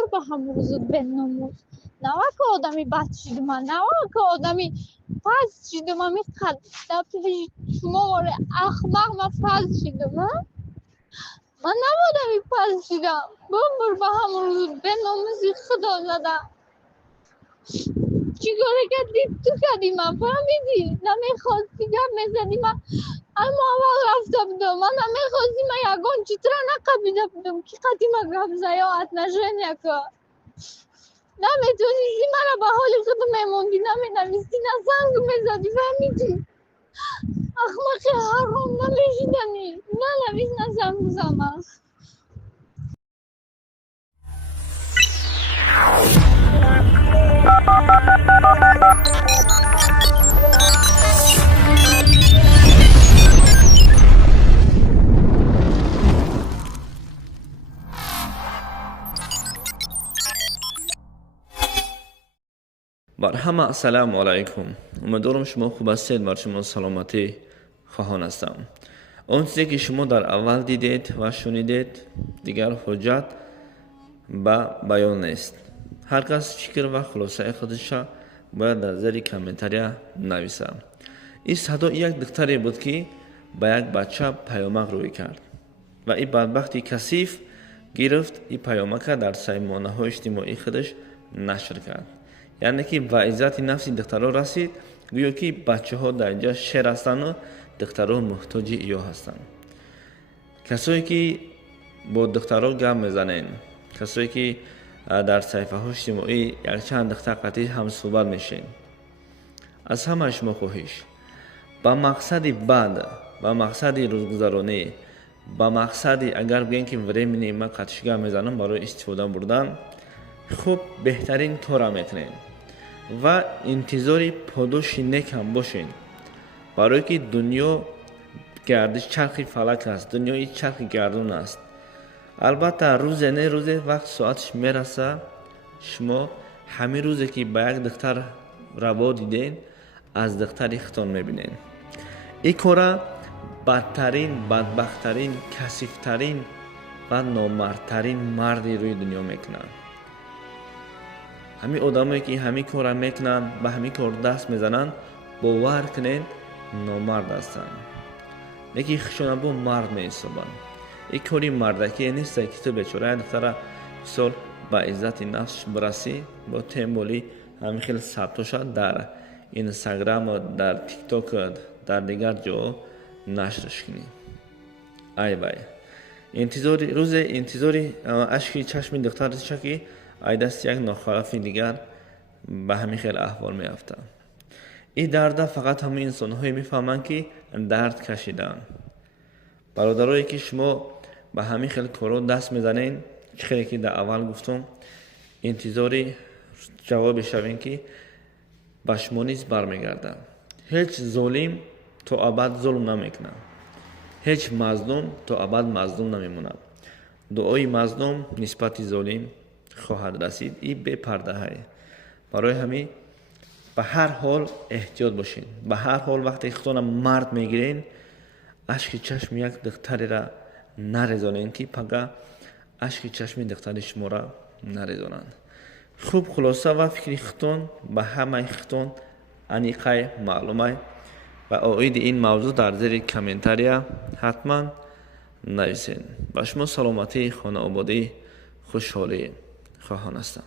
بمبر به هم روزت بناموز. نوا که آدمی بد شدم، نوا که آدمی فاز شدم. همی قد دفعه شما واره اخلاق ما فاز شدم. من نبودم فاز شدم. بمبر به هم روزت بناموزی خدا زده. چیکاره کردی تو کردی من فهمیدی؟ نمیخواستی گپ میزدی من اما اول رفته بودم. من نمیخواستی من یگان چطور نقبیده بودم که قدی من گپ زیاد نشن یکا نمیتونستی من به حال خود میموندی نمینویستی نه زنگ میزدی فهمیدی؟ اخلاق حرام نمیشیدنی ننویس نه زنگ بزنم. بر همه السلام علیکم. امیدوارم شما خوب هستید. بر شما سلامتی خواهان هستم. اون چیزی که شما در اول دیدید و شنیدید دیگر حجت به بیان نیست. هر کس فکر و خلاصه خودش باید در زیر کامنتاری نویسه. این صدا یک دختری بود که به یک بچه پیامک روی کرد و این بدبختی کثیف گرفت این پیامک در سایمانه های اجتماعی خودش نشر کرد. یعنی که به عزت نفسی دخترها رسید گویا که بچه ها در اینجا شر هستند و دخترها محتاج ایو هستند. کسایی که با دخترها گپ میزنن، کسایی که در صفحه های اجتماعی یک چند دختر قطعی هم صحبت میشین، از همه شما خواهش با مقصد بد، با مقصد روزگذرانی، با مقصد اگر بگین که وریمینی ما قطعش گپ میزنم برای استفاده بردن، خوب بهترین کار میکنین و انتظاری پاداش نیک هم باشین. برای که دنیا گردش چرخی فلک است، دنیا چرخی گردون است. البته روز نه روز وقت ساعتش میرسه شما همین روزی که با یک دختر روا دیدین از دختری ختان میبینین. این کار بدترین، بدبختترین، کثیفترین و نامردترین مردی روی دنیا میکنن. همین آدمایی که همین کار میکنن به همین کار دست میزنن باور کنین نامرد هستن. یکی خشونه با مرد میحسابن. این کاری مردکی نیست که تو بیچاره دختر سال با عزت نفسش برسی با تیمولی همین خیلی ثبت شد در اینستاگرام و در تیک تاک در دیگر جا نشرش کنی. ای وای انتظاری روز انتظاری اشکی چشم دختر چکی ای دست یک ناخلافی دیگر به همین خیلی احوال میافته. این درد فقط همین انسان هایی میفهمن که درد کشیدن. برادرایی که شما به همین خیلی کارو دست میزنین خیلی که در اول گفتم انتظاری جواب شوین که به شما نیز برمیگرده. هیچ ظالم تا ابد ظلم نمیکنه، هیچ مظلوم تا ابد مظلوم نمیمونه. دعای مظلوم نسبت ظالم خواهد رسید. این بی پرده های. برای همین به هر حال احتیاط باشین. به هر حال وقتی خودتون مرد میگیرین اشک چشم یک دختری را نریزانین که پگه اشک چشم دختر شما را نریزانن. خوب خلاصه و فکری خودتون به همه خودتون انیقای معلومه و آید این موضوع در زیر کامنتاری حتما نویسین. با شما سلامتی، خانه آبادی، خوشحالی خواهان هستم.